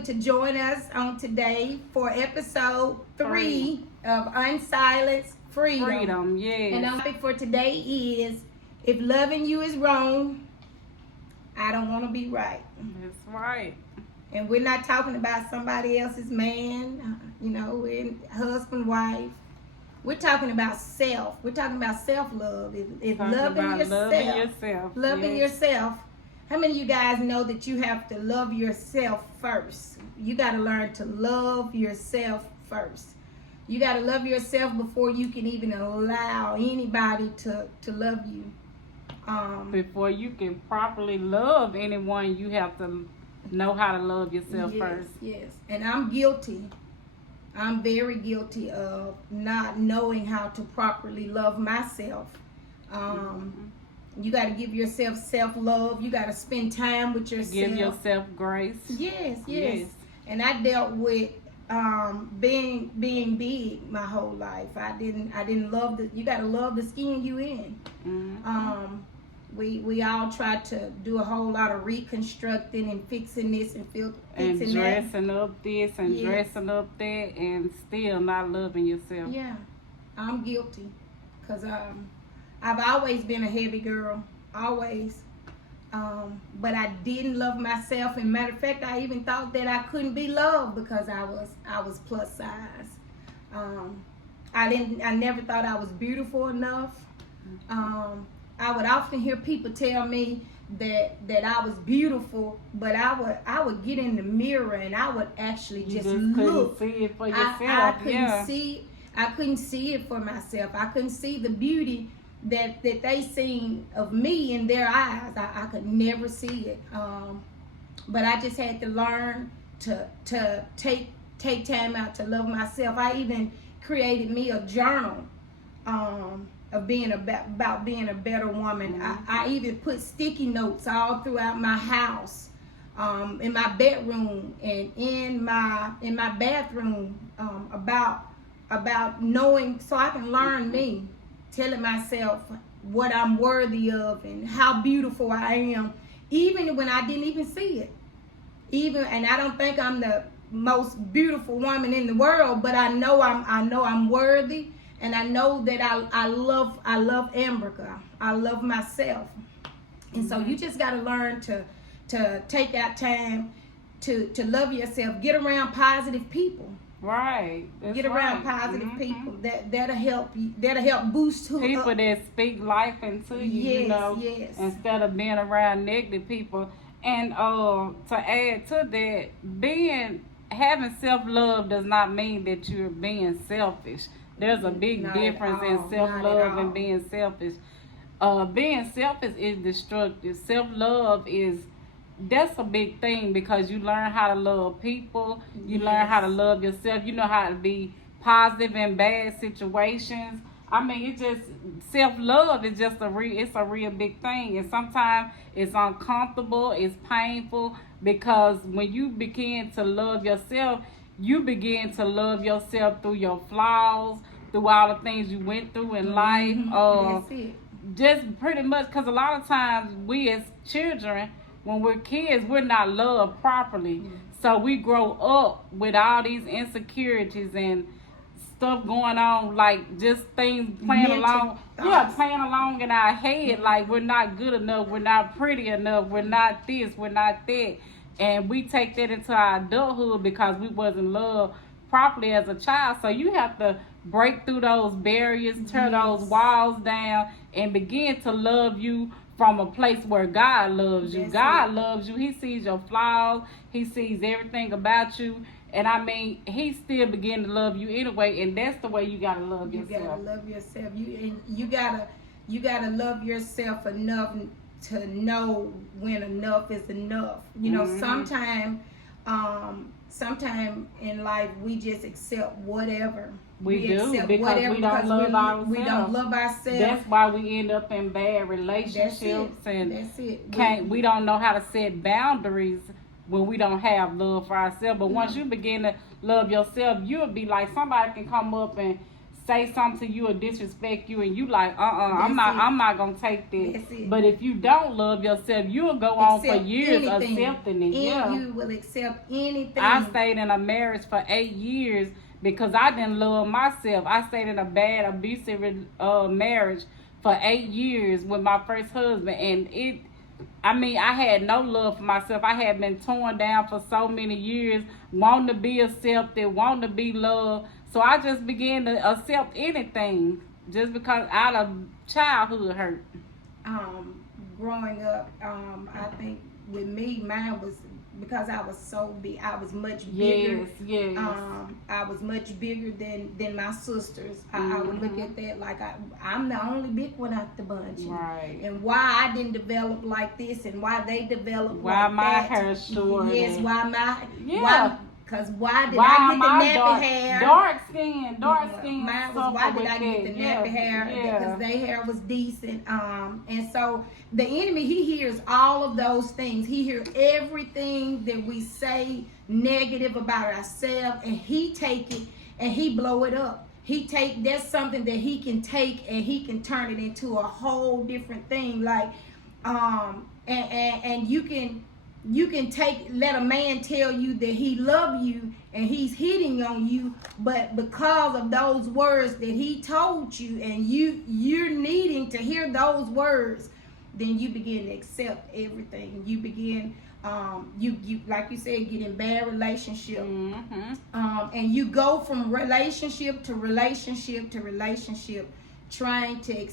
able to join us on today for episode 3 of Unsilenced Freedom. Freedom, yes. And the topic for today is, if loving you is wrong, I don't want to be right. That's right. And we're not talking about somebody else's man, husband, wife. We're talking about self. We're talking about self-love. If loving yourself. How many of you guys know that you have to love yourself first? You got to learn to love yourself first. You got to love yourself before you can even allow anybody to love you. Before you can properly love anyone, you have to know how to love yourself first. Yes, and I'm guilty. I'm very guilty of not knowing how to properly love myself. You got to give yourself self-love. You got to spend time with yourself. Give yourself grace. Yes. And I dealt with being big my whole life. I didn't love you got to love the skin you in. We all try to do a whole lot of reconstructing and fixing this and fixing and dressing up this and dressing up that and still not loving yourself. Yeah, I'm guilty because I've always been a heavy girl, always. But I didn't love myself. And matter of fact, I even thought that I couldn't be loved because I was plus size. I never thought I was beautiful enough. I would often hear people tell me that I was beautiful, but I would get in the mirror and I would actually just look. Couldn't see it for yourself. I couldn't see it for myself. I couldn't see the beauty that they seen of me in their eyes. I could never see it. But I just had to learn to take time out to love myself. I even created me a journal of being about being a better woman. I even put sticky notes all throughout my house, in my bedroom and in my bathroom, about knowing, so I can learn me, telling myself what I'm worthy of and how beautiful I am, even when I didn't even see it. And I don't think I'm the most beautiful woman in the world, but I know I'm worthy. And I know that I love Amberka. I love myself. And so you just got to learn to take out time to love yourself. Get around positive people. Right. Get around positive people. That'll help you. That'll help boost people that speak life into you. Yes. Instead of being around negative people. And to add to that, having self-love does not mean that you're being selfish. There's a big difference in self-love and being selfish. Being selfish is destructive. Self-love that's a big thing because you learn how to love people. You learn how to love yourself. You know how to be positive in bad situations. I mean, self-love is just it's a real big thing. And sometimes it's uncomfortable, it's painful, because when you begin to love yourself, you begin to love yourself through your flaws, through all the things you went through in life. That's it. Just pretty much, because a lot of times we as children, when we're kids, we're not loved properly. So we grow up with all these insecurities and stuff going on, like just things playing along in our head, like we're not good enough, we're not pretty enough, we're not this, we're not that. And we take that into our adulthood because we wasn't loved properly as a child. So you have to break through those barriers, tear those walls down, and begin to love you from a place where God loves you. God loves you. He sees your flaws. He sees everything about you. And I mean, he still begin to love you anyway. And that's the way you gotta love yourself. You gotta love yourself. You gotta love yourself enough to know when enough is enough. Sometime in life we just accept whatever. We do because we don't love ourselves. We don't love ourselves. That's why we end up in bad relationships. That's it. We don't know how to set boundaries when we don't have love for ourselves. But once you begin to love yourself, you'll be like, somebody can come up and say something to you or disrespect you, and you like, I'm That's not gonna take that. That's it. But if you don't love yourself, you'll go on for years anything. accepting it. And Yeah, you will accept anything. I stayed in a marriage for 8 years because I didn't love myself. I stayed in a bad abusive marriage for 8 years with my first husband, and I had no love for myself. I had been torn down for so many years, wanting to be accepted, wanting to be loved. So I just began to accept anything just because out of childhood hurt. Growing up, I think with me, mine was because I was so big. I was much bigger. Yes. I was much bigger than my sisters. I would look at that like I'm the only big one out the bunch. Right. And why I didn't develop like this, and why they developed why like my that. hair short? Yes, and, why my yeah. why did why I get the my nappy hair? Dark skin. Mine was why did I get the nappy hair? Yeah. Because their hair was decent. And so the enemy, he hears all of those things. He hears everything that we say negative about ourselves, and he take it and he blow it up. That's something that he can take and he can turn it into a whole different thing. Like and you can let a man tell you that he love you and he's hitting on you, but because of those words that he told you, and you're needing to hear those words, then you begin to accept everything. You begin you like you said, get in bad relationship. And you go from relationship to relationship to relationship, trying to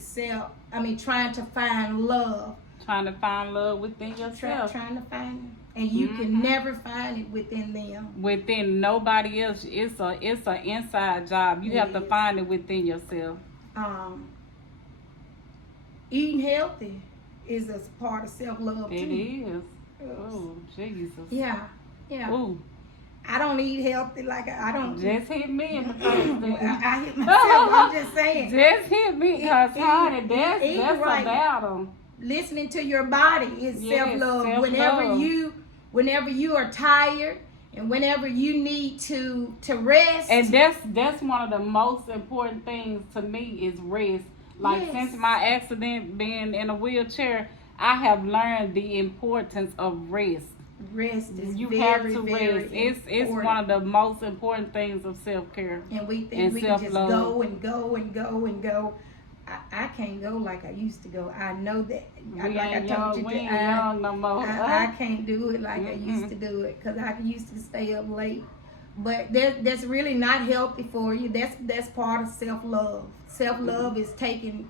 find love. Trying to find love within yourself. Trying to find it. And you can never find it within them. Within nobody else. It's a inside job. You have to find it within yourself. Eating healthy is a part of self-love too. It is. Oh, Jesus. Yeah. Ooh. I don't eat healthy like I don't. Just hit me in the face. I hit myself. I'm just saying. Just hit me, cause honey, that's right. about them. Listening to your body is self-love. Whenever you are tired and whenever you need to rest. And that's one of the most important things to me is rest. Like since my accident, being in a wheelchair, I have learned the importance of rest. Rest is have very, to very rest. It's one of the most important things of self-care. And we think we can just go and go and go and go. I can't go like I used to go. I know that. We ain't young no more. I can't do it like I used to do it, because I used to stay up late. But that's really not healthy for you. That's part of self-love. Self-love is taking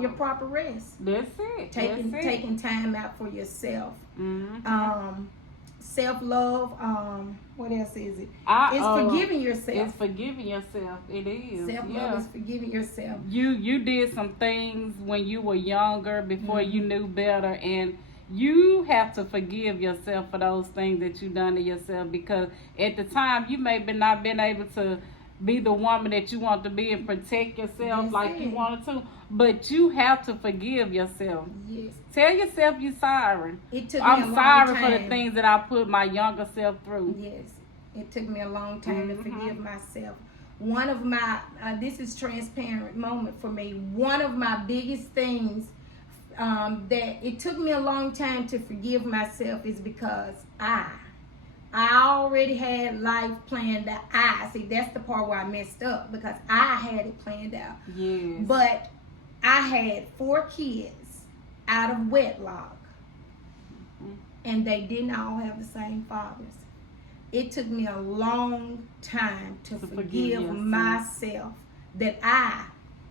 your proper rest. That's it. Taking time out for yourself. Self-love, what else is it? It's forgiving yourself. It's forgiving yourself. It is. Self-love is forgiving yourself. You did some things when you were younger, before you knew better, and you have to forgive yourself for those things that you done to yourself, because at the time you may not been able to be the woman that you want to be and protect yourself you wanted to, but you have to forgive yourself. Yes. Tell yourself you're sorry. I'm sorry for the things that I put my younger self through. Yes. It took me a long time to forgive myself. One of my, this is transparent moment for me, one of my biggest things that it took me a long time to forgive myself is because I already had life planned out. See, that's the part where I messed up, because I had it planned out. Yes. But I had 4 kids out of wedlock, and they didn't all have the same fathers. It took me a long time to forgive myself that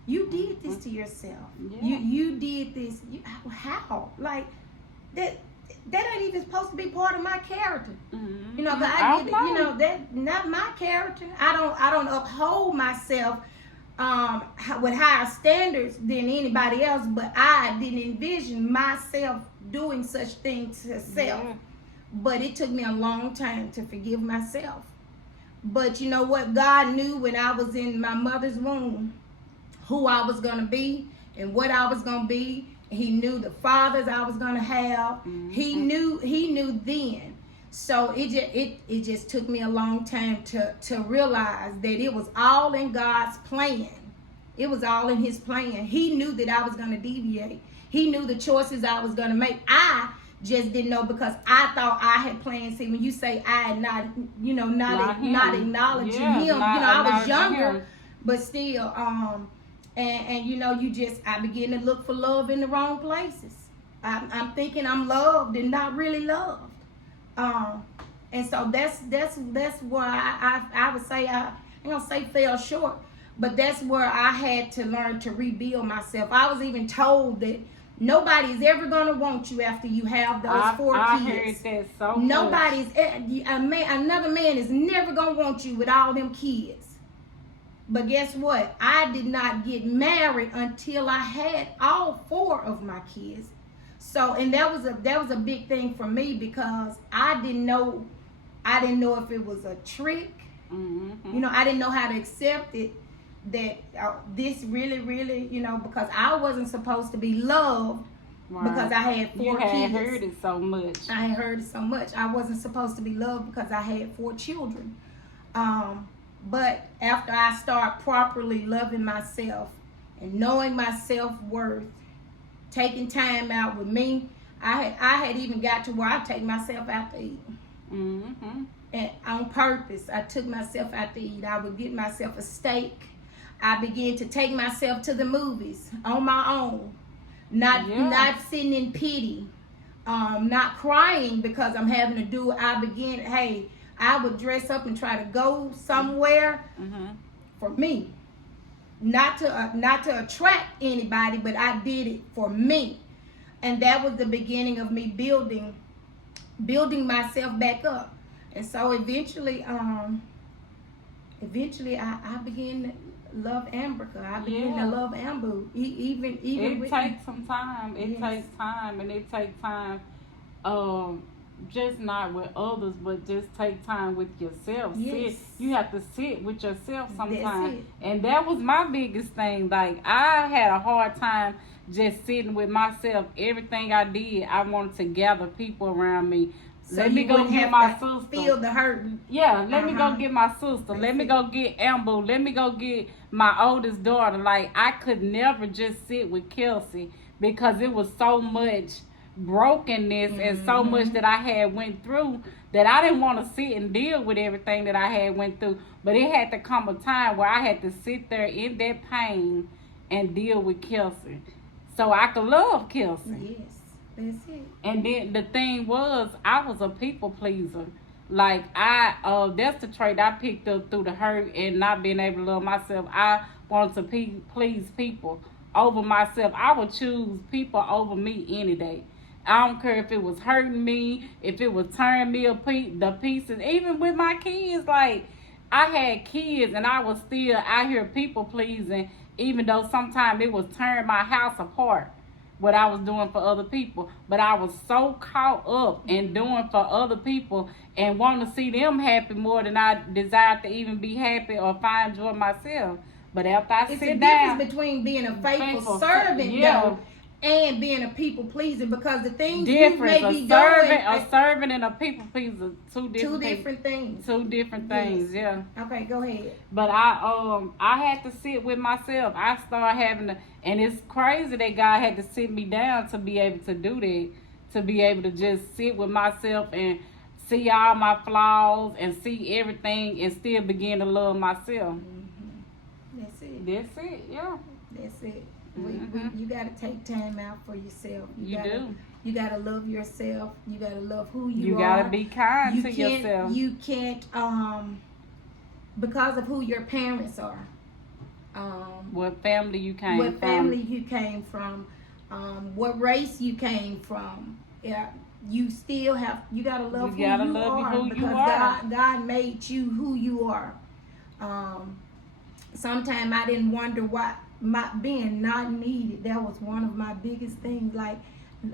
you did this to yourself. Yeah. You did this. How? Like that ain't even supposed to be part of my character. You know, but I get it, you know, that not my character. I don't uphold myself with higher standards than anybody else, but I didn't envision myself doing such things to self. Yeah. But it took me a long time to forgive myself. But you know what? God knew when I was in my mother's womb who I was going to be and what I was going to be. He knew the fathers I was going to have. He knew then. So it just took me a long time to realize that it was all in God's plan. It was all in his plan. He knew that I was going to deviate. He knew the choices I was going to make. I just didn't know because I thought I had planned. See, when you say I had not, not acknowledging him, I was younger, but still, and I begin to look for love in the wrong places. I'm thinking I'm loved and not really loved. And so that's where I would say I ain't gonna say fell short, but that's where I had to learn to rebuild myself. I was even told that nobody's ever gonna want you after you have those 4 kids. I heard that so Nobody's another man is never gonna want you with all them kids. But guess what? I did not get married until I had all 4 of my kids. So, and that was a big thing for me because I didn't know if it was a trick. Mm-hmm. I didn't know how to accept it. That this really, because I wasn't supposed to be loved because I had 4 kids. You had heard it so much. I had heard it so much. I wasn't supposed to be loved because I had 4 children. But after I start properly loving myself and knowing my self-worth, taking time out with me, I had even got to where I take myself out to eat. Mm-hmm. And on purpose, I took myself out to eat. I would get myself a steak. I began to take myself to the movies on my own, not sitting in pity, not crying because I'm having to do it. I would dress up and try to go somewhere for me, not to attract anybody, but I did it for me, and that was the beginning of me building myself back up. And so eventually I began to love Ambrica. I began to love Ambu. Even it takes some time. It takes time, and it takes time. Just not with others, but just take time with yourself. Yes. You have to sit with yourself sometimes, and that was my biggest thing. Like I had a hard time just sitting with myself. Everything I did, I wanted to gather people around me. So let me go get my sister. Feel the hurt. Yeah, let me go get my sister. Let me go get Amber. Let me go get my oldest daughter. Like I could never just sit with Kelsey because it was so much brokenness and so much that I had went through that I didn't want to sit and deal with everything that I had went through. But it had to come a time where I had to sit there in that pain and deal with Kelsey so I could love Kelsey. Yes. That's it. And then the thing was, I was a people pleaser. Like that's the trait I picked up through the hurt and not being able to love myself. I wanted to please people over myself. I would choose people over me any day. I don't care if it was hurting me, if it was tearing me the pieces. Even with my kids, like I had kids and I was still out here people pleasing, even though sometimes it was tearing my house apart. What I was doing for other people, but I was so caught up in doing for other people and wanting to see them happy more than I desired to even be happy or find joy myself. But after I sit down, it's the difference between being a faithful servant, though, and being a people pleaser, because the things you may be doing, a servant and a people pleaser, two different things. Two different things, yes. Yeah. Okay, go ahead. But I had to sit with myself. I started having to, and it's crazy that God had to sit me down to be able to do that, to be able to just sit with myself and see all my flaws and see everything and still begin to love myself. That's it. That's it. Yeah. That's it. You got to take time out for yourself. You do. You got to love yourself. You got to love who you are. You got to be kind to yourself. You can't, because of who your parents are. What family you came from. What family you came from. What race you came from. Yeah. You still you got to love who you are. Because God made you who you are. Sometimes I didn't wonder why. My being not needed, that was one of my biggest things. Like,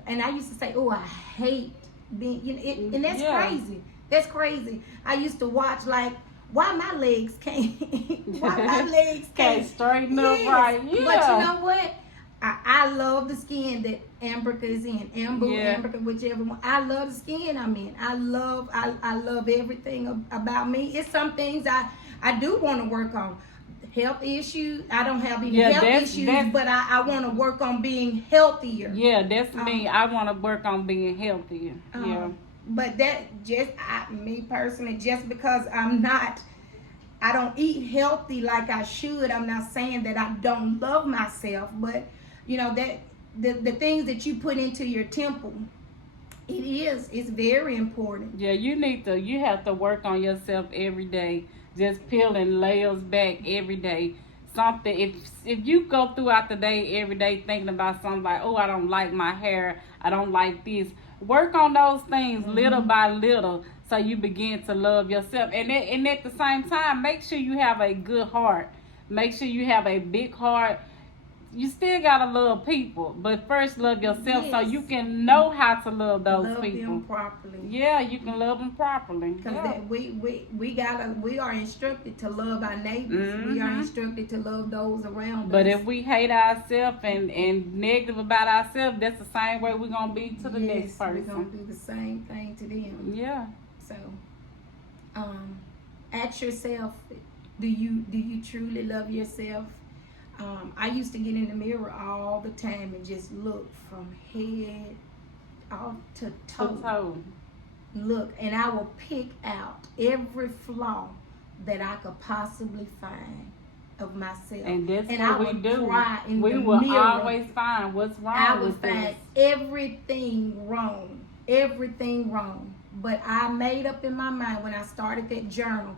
and I used to say, "Oh, I hate being," and that's crazy. That's crazy. I used to watch like, why my legs can't straighten up right. Yeah. But you know what? I love the skin that Ambrica is in. Ambrica, whichever one. I love the skin I'm in. I love everything about me. It's some things I do want to work on. health issues. I don't have any Yeah, health that's- issues, that's- but I want to work on being healthier. Yeah, that's me. I want to work on being healthier. Yeah. But that me personally, just because I don't eat healthy like I should. I'm not saying that I don't love myself, but you know that the things that you put into your temple, it's very important. Yeah, you have to work on yourself every day. Just peeling layers back every day. Something if you go throughout the day every day thinking about something like, oh, I don't like my hair, I don't like this. Work on those things little by little so you begin to love yourself. And at the same time, make sure you have a good heart. Make sure you have a big heart. You still gotta love people, but first love yourself so you can know how to love those people. Them properly. Yeah, you can love them properly. Because we are instructed to love our neighbors. We are instructed to love those around us. But if we hate ourselves and negative about ourselves, that's the same way we're gonna be to the next person. We're gonna do the same thing to them. Yeah. So, ask yourself, do you truly love yourself? I used to get in the mirror all the time and just look from head all to toe. Look, and I will pick out every flaw that I could possibly find of myself. And that's and what I would we do. cry in We the will mirror. always find what's wrong I would with find us. everything wrong. Everything wrong. But I made up in my mind when I started that journal,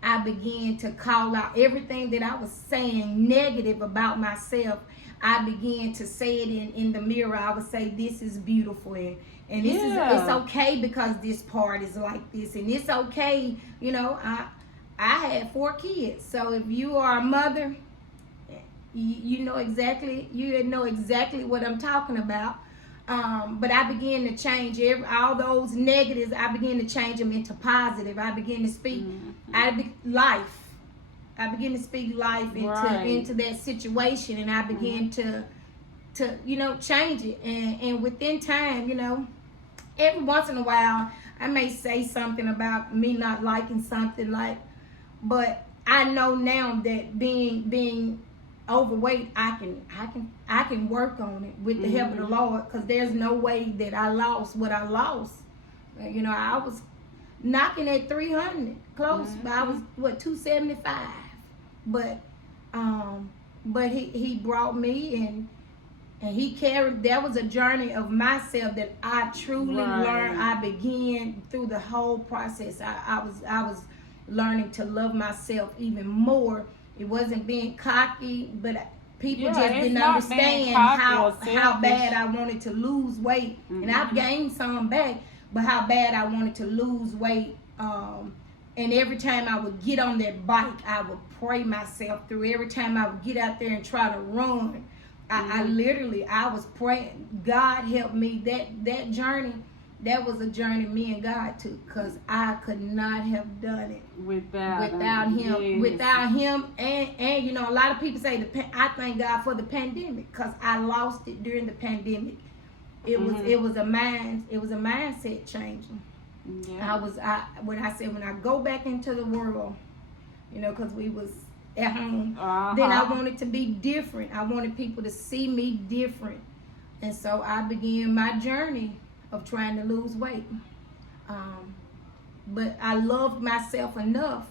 I began to call out everything that I was saying negative about myself. I began to say it in the mirror. I would say, this is beautiful. And this is, it's okay because this part is like this. And it's okay, you know, I had 4 kids. So if you are a mother, you know exactly what I'm talking about. But I began to change all those negatives. I began to change them into positive. I began to speak life. I began to speak life into that situation, and I began to change it. And within time, every once in a while, I may say something about me not liking something, but I know now that being overweight, I can work on it with the help of the Lord, because there's no way that I lost what I lost. I was knocking at 300 close, but I was 275. But he brought me and he carried. That was a journey of myself that I truly learned. I began through the whole process. I was learning to love myself even more. It wasn't being cocky, but people just didn't understand how bad I wanted to lose weight. And I've gained some back, but how bad I wanted to lose weight. And every time I would get on that bike, I would pray myself through. Every time I would get out there and try to run, I was praying. God help me. That journey, that was a journey me and God took, because I could not have done it without him. Yes. Without him, and a lot of people say I thank God for the pandemic, because I lost it during the pandemic. It was a mindset changing. Yeah. When I go back into the world, because we was at home, then I wanted to be different. I wanted people to see me different, and so I began my journey of trying to lose weight. But I loved myself enough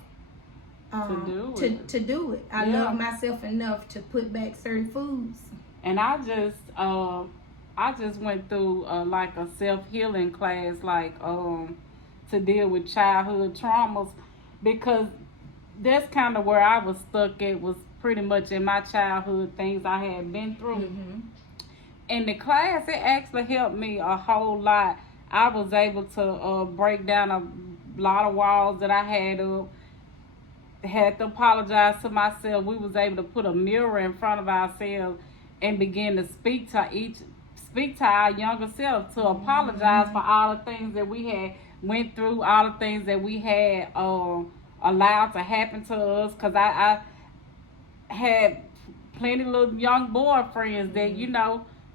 to do it. I loved myself enough to put back certain foods. And I just went through like a self-healing class, to deal with childhood traumas, because that's kind of where I was stuck at, was pretty much in my childhood, things I had been through. And the class, it actually helped me a whole lot. I was able to break down a lot of walls that I had up. Had to apologize to myself. We was able to put a mirror in front of ourselves and begin to speak to our younger self, to apologize for all the things that we had went through, all the things that we had allowed to happen to us. Because I had plenty of little young boyfriends that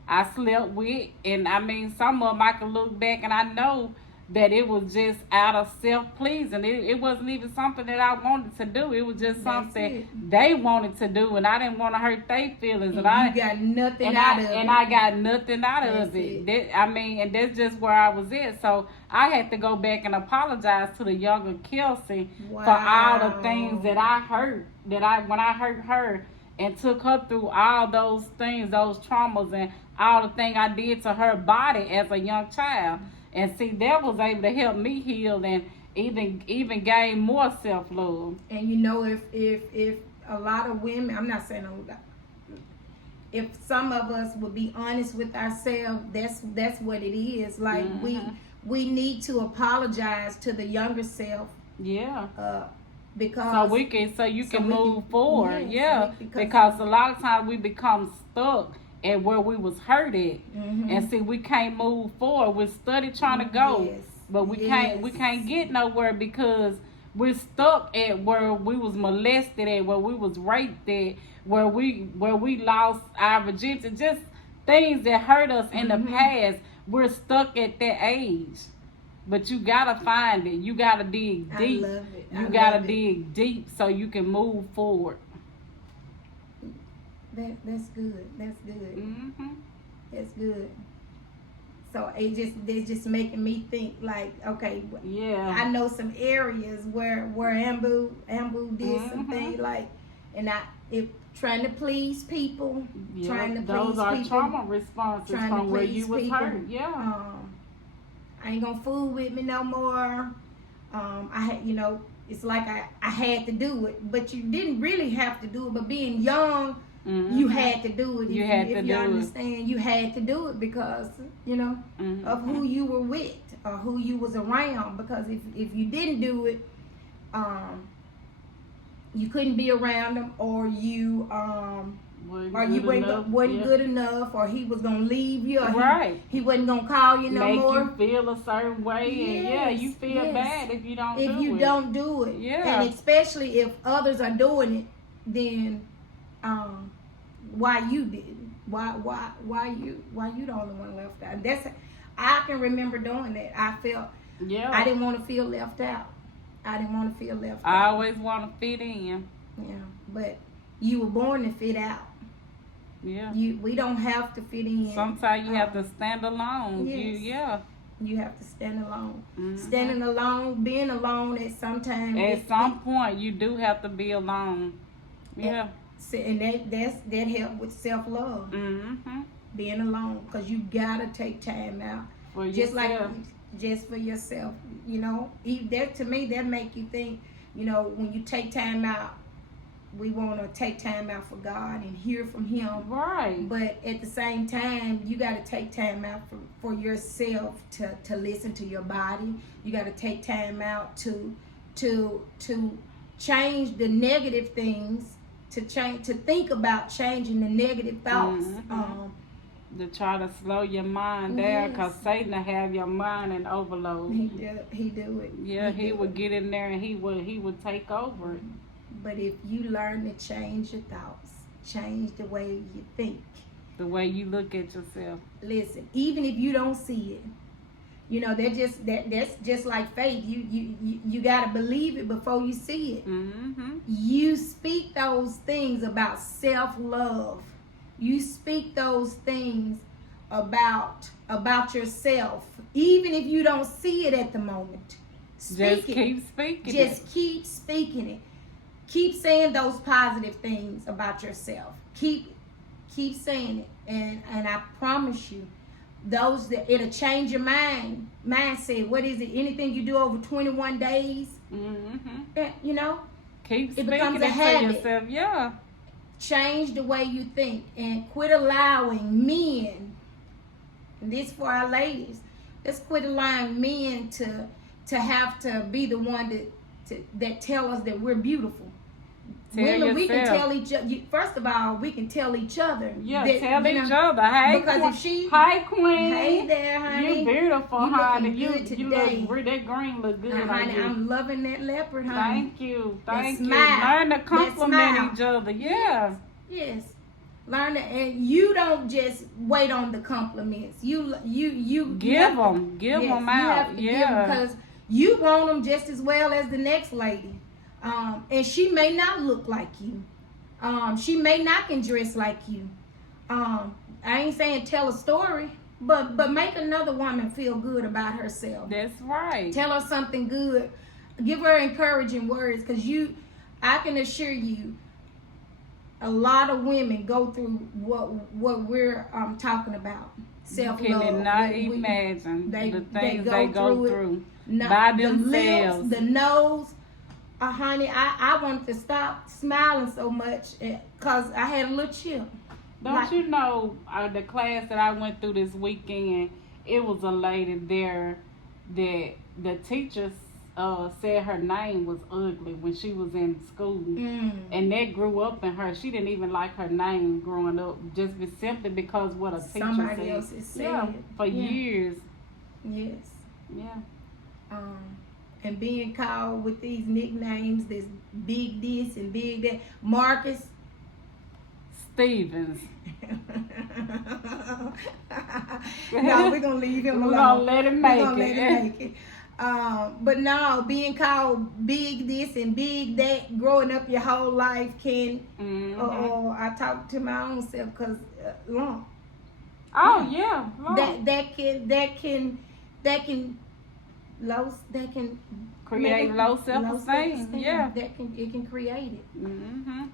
I slept with, and I mean, some of them I can look back and I know that it was just out of self-pleasing. It wasn't even something that I wanted to do. It was just something they wanted to do, and I didn't want to hurt their feelings. And I got nothing out of it. And I got nothing out of it. And that's just where I was at. So I had to go back and apologize to the younger Kelsey for all the things that I hurt. When I hurt her and took her through all those things, those traumas, and all the things I did to her body as a young child. And see, that was able to help me heal and even gain more self-love. And you know, if a lot of women, I'm not saying if some of us would be honest with ourselves, that's what it is. Like we need to apologize to the younger self. Yeah. Because so you can move forward. Yes, because a lot of times we become stuck at where we was hurt at, and see, we can't move forward. We're study trying to go, but we can't get nowhere because we're stuck at where we was molested at, where we was raped at, where we lost our virginity, just things that hurt us in the past. We're stuck at that age, but you gotta find it. You gotta dig deep. I love it. You gotta dig deep so you can move forward. That's good. That's good. That's good. So it's just making me think like, okay, I know some areas where Ambu did some things like, and trying to please people, trying to please people. Those are trauma responses from where you was hurt. Yeah. I ain't gonna fool with me no more. I had, it's like I had to do it, but you didn't really have to do it. But being young. You had to do it. If you understand, you had to do it because of who you were with or who you was around. Because if you didn't do it, you couldn't be around them, or you wasn't good enough, or he was gonna leave you, or he wasn't gonna call you no more. Make you feel a certain way, and you feel bad if you don't. Don't do it, and especially if others are doing it, then. Why you didn't? Why you the only one left out? I can remember doing that. I felt I didn't want to feel left out. I always want to fit in. Yeah, but you were born to fit out. Yeah. We don't have to fit in. Sometimes you have to stand alone. Yes. You have to stand alone. Standing alone, being alone at some time. At some point, you do have to be alone. Yeah. And that help with self-love. Being alone, because you gotta take time out for just yourself. Just for yourself. That to me, that make you think. When you take time out, we want to take time out for God and hear from Him. Right. But at the same time, you got to take time out for yourself to listen to your body. You got to take time out to change the negative things. To think about changing the negative thoughts. To try to slow your mind down, because Satan will have your mind in overload. He do it. Yeah, he would get in there and he would take over it. But if you learn to change your thoughts, change the way you think, the way you look at yourself. Listen, even if you don't see it, that's just like faith. You gotta believe it before you see it. You speak those things about self-love. You speak those things about yourself, even if you don't see it at the moment. Keep speaking. Keep speaking it. Keep saying those positive things about yourself. Keep saying it, and I promise you. It'll change your mindset. What is it? Anything you do over 21 days, keep it becomes a habit. Yourself. Yeah. Change the way you think and quit allowing men. And this for our ladies. Let's quit allowing men to have to be the one that tell us that we're beautiful. Women, we can tell each other. First of all, we can tell each other. Yeah, tell each other. Hey, because hi, queen. Hey there, honey. You beautiful, honey. You today. That green look good, honey. I'm loving that leopard, honey. Thank you. Learn to compliment each other. Yeah. Yes. Learn to, and you don't just wait on the compliments. You Give them yes, out. You have to give them Yeah. because you want them just as well as the next lady. And she may not look like you. She may not can dress like you. I ain't saying tell a story, but make another woman feel good about herself. That's right. Tell her something good. Give her encouraging words, because I can assure you, a lot of women go through what we're talking about. Self-love. You cannot imagine the things they go through by themselves. The lips, the nose. Honey, I wanted to stop smiling so much because I had a little chip. Don't you know the class that I went through this weekend? It was a lady there that the teachers said her name was ugly when she was in school, and that grew up in her. She didn't even like her name growing up, just simply because what a teacher Somebody said. else has said. Yeah, for years. Yes. Yeah. And being called with these nicknames, this big this and big that. Marcus Stevens. No, we're gonna leave him alone. We're gonna let him make Let it. him make it. But no, being called big this and big that, growing up your whole life can. I talk to my own self because long. Oh yeah, long. That can create low self-esteem. Yeah, it can create it. Mm-hmm.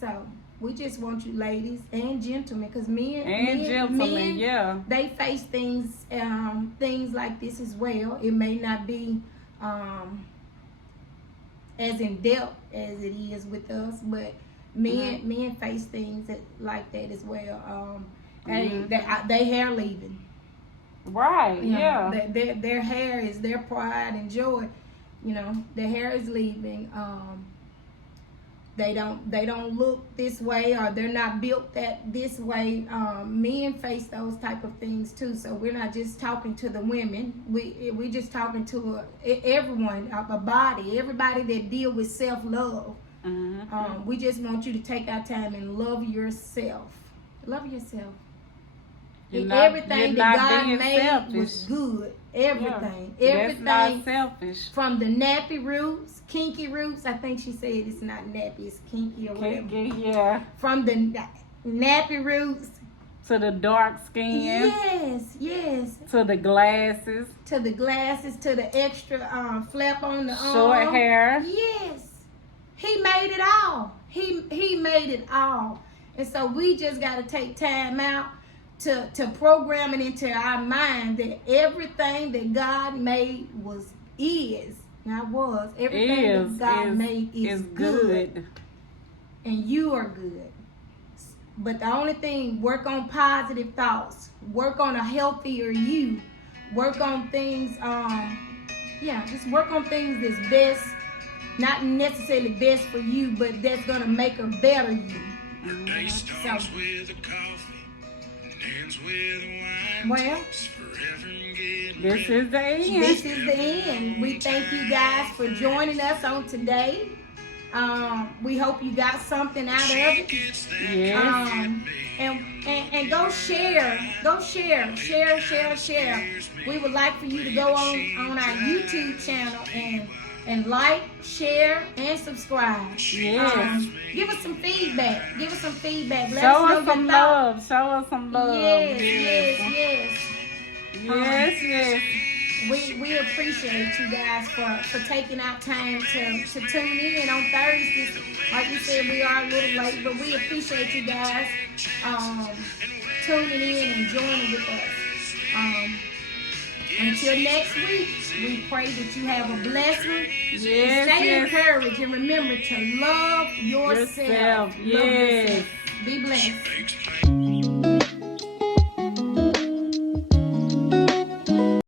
So we just want you ladies and gentlemen, because men, yeah, they face things like this as well. It may not be as in depth as it is with us, but men face things like that as well. They hair leaving. Right. You know, yeah. their hair is their pride and joy. You know, their hair is leaving. They don't look this way, or they're not built this way. Men face those type of things too. So we're not just talking to the women. We just talking to everyone, a body, everybody that deal with self-love. We just want you to take our time and love yourself. Love yourself. Everything that God made selfish. was good. Everything. Yeah. Everything. That's not selfish. From the nappy roots, kinky roots. I think she said it's not nappy, it's kinky or whatever. Kinky, yeah. From the nappy roots. To the dark skin. Yes. To the glasses. To the extra flap on the arm. Short hair. Yes. He made it all. He made it all. And so we just got to take time out to program it into our mind that everything that God made everything that God made is good. And you are good. But the only thing, work on positive thoughts. Work on a healthier you. Work on things, just work on things that's best, not necessarily best for you, but that's going to make a better you. Your day starts with a coffee and ends with a wine. Well, this is the end. This is the end. We thank you guys for joining us on today. We hope you got something out of it. Yes. And go share. Share. We would like for you to go on our YouTube channel and like, share, and subscribe. Yes. Give us some feedback. Let Show us know your thoughts. Show us some love. Yes. We appreciate you guys for taking out time to tune in on Thursdays. Like we said, we are a little late, but we appreciate you guys tuning in and joining with us. Until next week, we pray that you have a blessed one. Stay encouraged and remember to love yourself. Yes. Be blessed.